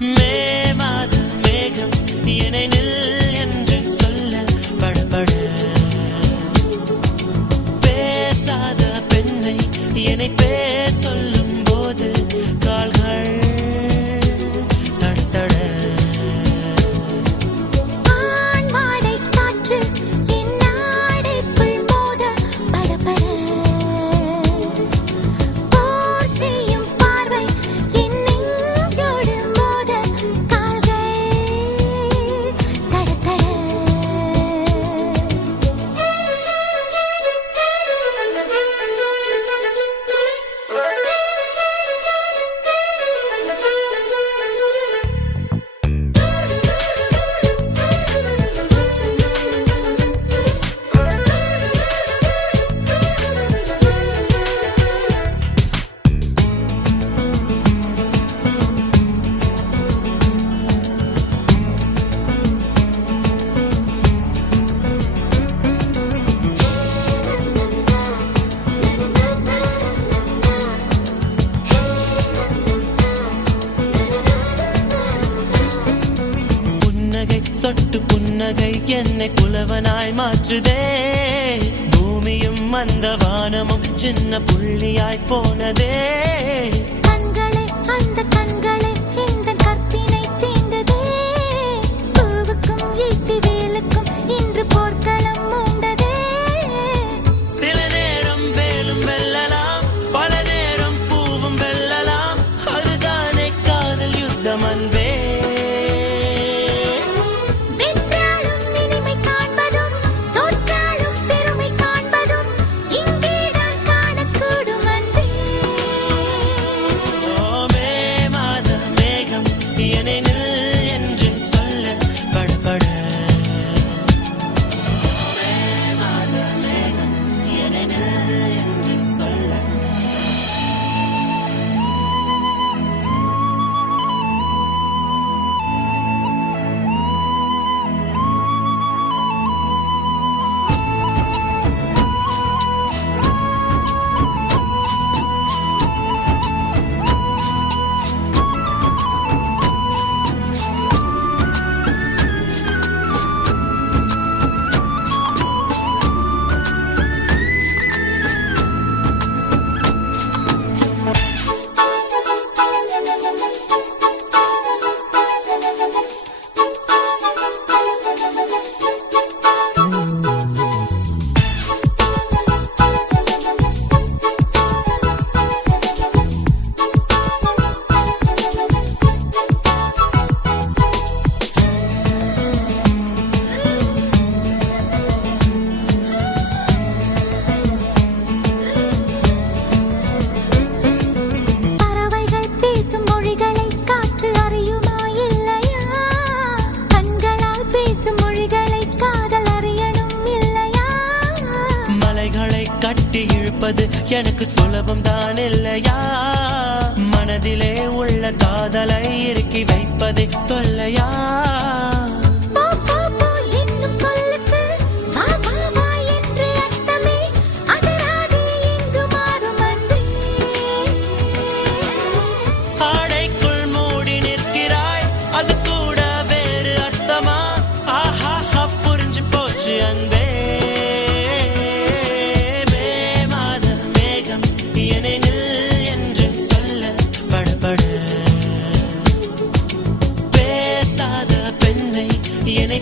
மே மாத மேகம் என்னை நில் என்று சொல்ல படபட பேசாத பெண்ணை என்னை பேர் சொல்லும் போது கால்கள் தடதட சொட்டு புன்னகை என்னை புலவனாய் மாற்றுதே பூமியும் அந்த வானமும் சின்ன புள்ளியாய் போனதே கண்களே அந்த கண்களே இந்த கற்பினை தீண்டதே பூவுக்கும் ஈட்டி வேலுக்கும் இன்று போர்க்களம் மூண்டதே சில நேரம் வேலும் வெல்லலாம் பல நேரம் பூவும் வெல்லலாம் அதுதானே காதல் யுத்தம் அன்பே கட்டி இழுப்பது எனக்கு சுலபம் தான் இல்லையா மனதிலே உள்ள காதலை இறுக்கி வைப்பதை தொல்லையா ஆடைக்குள் மூடி நிற்கிறாய் அது கூட வேறு அர்த்தமா ஆஹா புரிஞ்சு போச்சு அன்பே பேசாத பெண்ணை என்னை